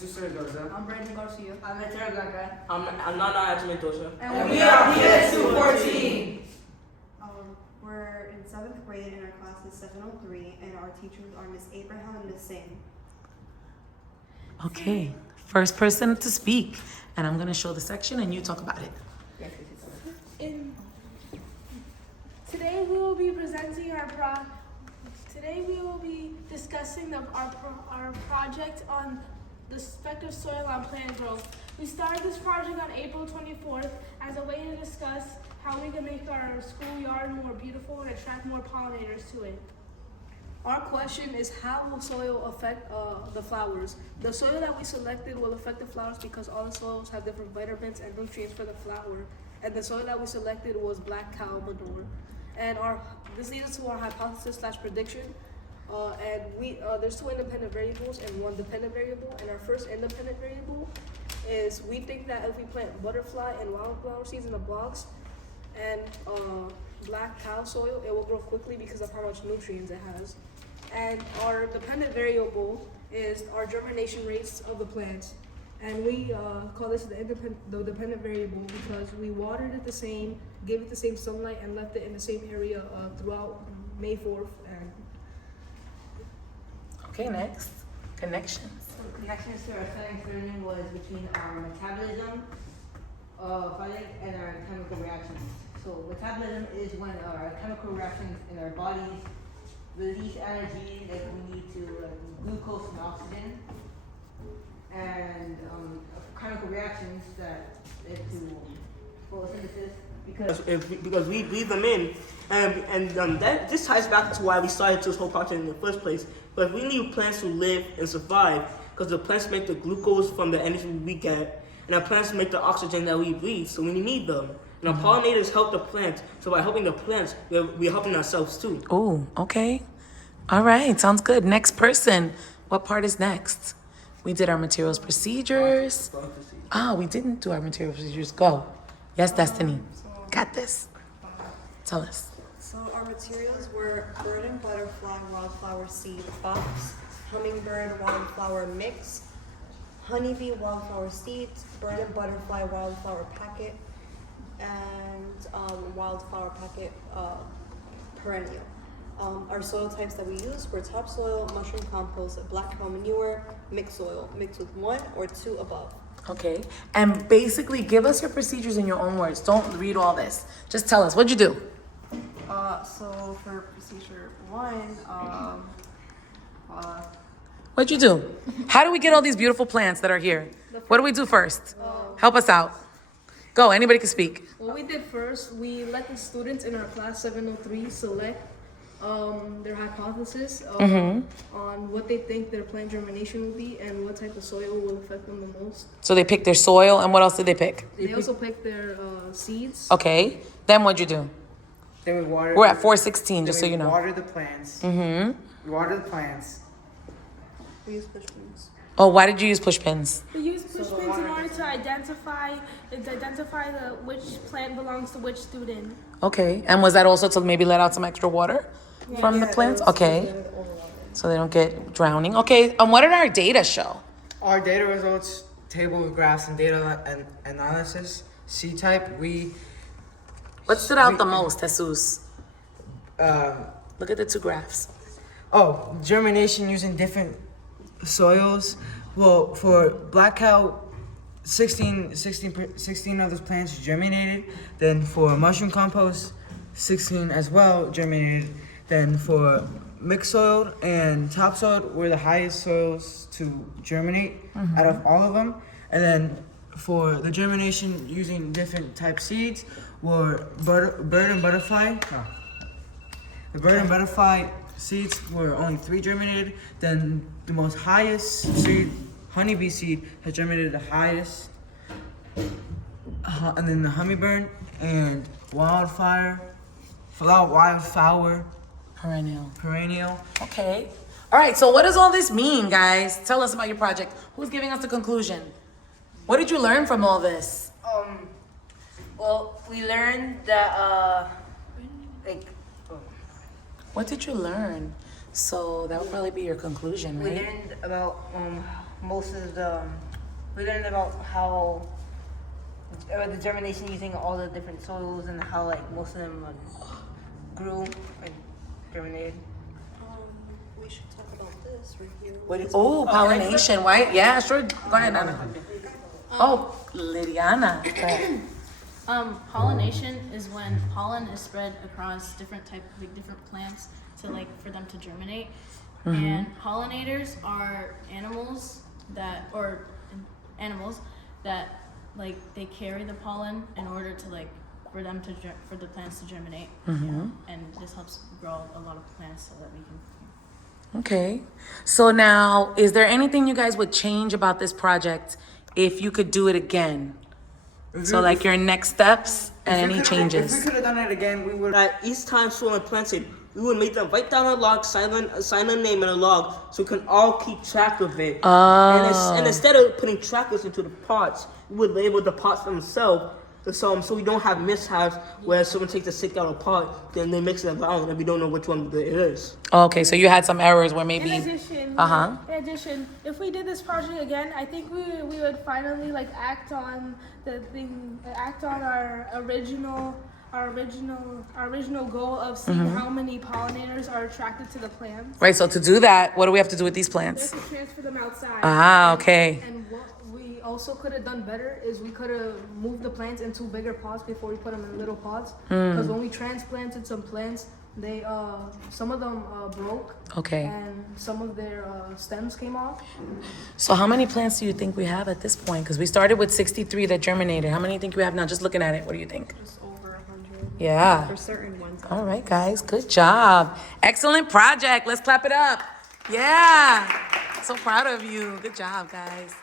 Jesus Mendoza. I'm Brandon Garcia. I'm Etero Blanca. I'm Nana Mendoza. And we are ps214. We're in 7th grade and our class is 703 and our teachers are Miss Abraham and Miss Singh. Okay, first person to speak. And I'm gonna show the section and you talk about it. Today we will be presenting Today we will be discussing our project on the effect of soil on plant growth. We started this project on April 24th as a way to discuss how we can make our schoolyard more beautiful and attract more pollinators to it. Our question is, how will soil affect the flowers? The soil that we selected will affect the flowers because all the soils have different vitamins and nutrients for the flower. And the soil that we selected was black cow manure. And this leads us to our hypothesis/prediction. There's 2 independent variables and 1 dependent variable. And our first independent variable is we think that if we plant butterfly and wildflower seeds in the box and black cow soil, it will grow quickly because of how much nutrients it has. And our dependent variable is our germination rates of the plants. And we call this the dependent variable because we watered it the same, gave it the same sunlight, and left it in the same area throughout May 4th. And Okay, next, connections. So connections to our science learning was between our metabolism project and our chemical reactions. So metabolism is when our chemical reactions in our bodies release energy like we need to glucose and oxygen, and chemical reactions that lead to photosynthesis Because we breathe them in, and this ties back to why we started this whole project in the first place. But we need plants to live and survive because the plants make the glucose from the energy we get, and our plants make the oxygen that we breathe. So we need them. And our pollinators help the plants. So by helping the plants, we're helping ourselves too. Oh, okay. All right, sounds good. Next person. What part is next? We did our materials procedures. We didn't do our material procedures. Go. Yes, Destiny. Got this. Tell us. So our materials were bird and butterfly wildflower seed box, hummingbird wildflower mix, honeybee wildflower seeds, bird and butterfly wildflower packet, and wildflower packet perennial. Our soil types that we used were topsoil, mushroom compost, black cow manure, mixed soil, mixed with 1 or 2 above. Okay. And basically, give us your procedures in your own words. Don't read all this. Just tell us. What'd you do? So for procedure 1, What'd you do? How do we get all these beautiful plants that are here? What do we do first? Help us out. Go. Anybody can speak. what we did first, we let the students in our class 703 select their hypothesis on what they think their plant germination will be and what type of soil will affect them the most. So they picked their soil, and what else did they pick? They also picked their seeds. Okay. Then what'd you do? Then we water. We're at 416, just so you know. We water the plants. We water the plants. we use push pins. Oh, why did you use push pins? We use push pins in order to identify which plant belongs to which student. Okay. And was that also to maybe let out some extra water from the plants? Okay. So they don't get drowning. Okay. And what did our data show? Our data results, table of graphs and data and analysis, C-type, What stood out the most, Jesus? uh, Look at the 2 graphs. germination using different soils. Well, for black cow, 16 of those plants germinated. Then for mushroom compost, 16 as well germinated. Then for mixed soil and topsoil were the highest soils to germinate out of all of them. And then for the germination using different type seeds were bird and butterfly. The bird and butterfly seeds were only 3 germinated. Then the most highest seed, honeybee seed, has germinated the highest. And then the hummingbird and wildflower perennial. Okay. All right. So what does all this mean, guys? Tell us about your project. Who's giving us the conclusion? What did you learn from all this? Well, we learned that What did you learn? So that would probably be your conclusion, We right? learned about most of the. We learned about how the germination using all the different soils and how like most of them grew and germinated. We should talk about this right here. Oh, pollination. Why? Yeah, sure. Go ahead, Anna. Oh, Liliana. Go ahead. Pollination is when pollen is spread across different plants to for them to germinate. And pollinators are animals that they carry the pollen in order to for the plants to germinate. And this helps grow a lot of plants so that we can. Okay. So now, is there anything you guys would change about this project if you could do it again? So like your next steps and any If changes. we could have done it again, we would. That each time someone planted, we would make them write down a log, sign a name in a log, so we can all keep track of it. And instead of putting trackers into the pots, we would label the pots themselves. So we don't have mishaps where someone takes a stick out of a pot, then they mix it around, and we don't know which one it is. Okay, so you had some errors where maybe. In addition, if we did this project again, I think we would finally act on our original goal of seeing how many pollinators are attracted to the plants. Right, so to do that, what do we have to do with these We plants? have to transfer them outside. Ah, okay. And what we also could have done better is we could have moved the plants into bigger pots before we put them in little pots. Because when we transplanted some plants, they some of them broke. Okay. And some of their stems came off. So how many plants do you think we have at this point? Because we started with 63 that germinated. How many do you think we have now? Just looking at it, what do you think? Just over 100 Yeah. for certain ones. All right, guys. Good job. Excellent project. Let's clap it up. Yeah. So proud of you. Good job, guys.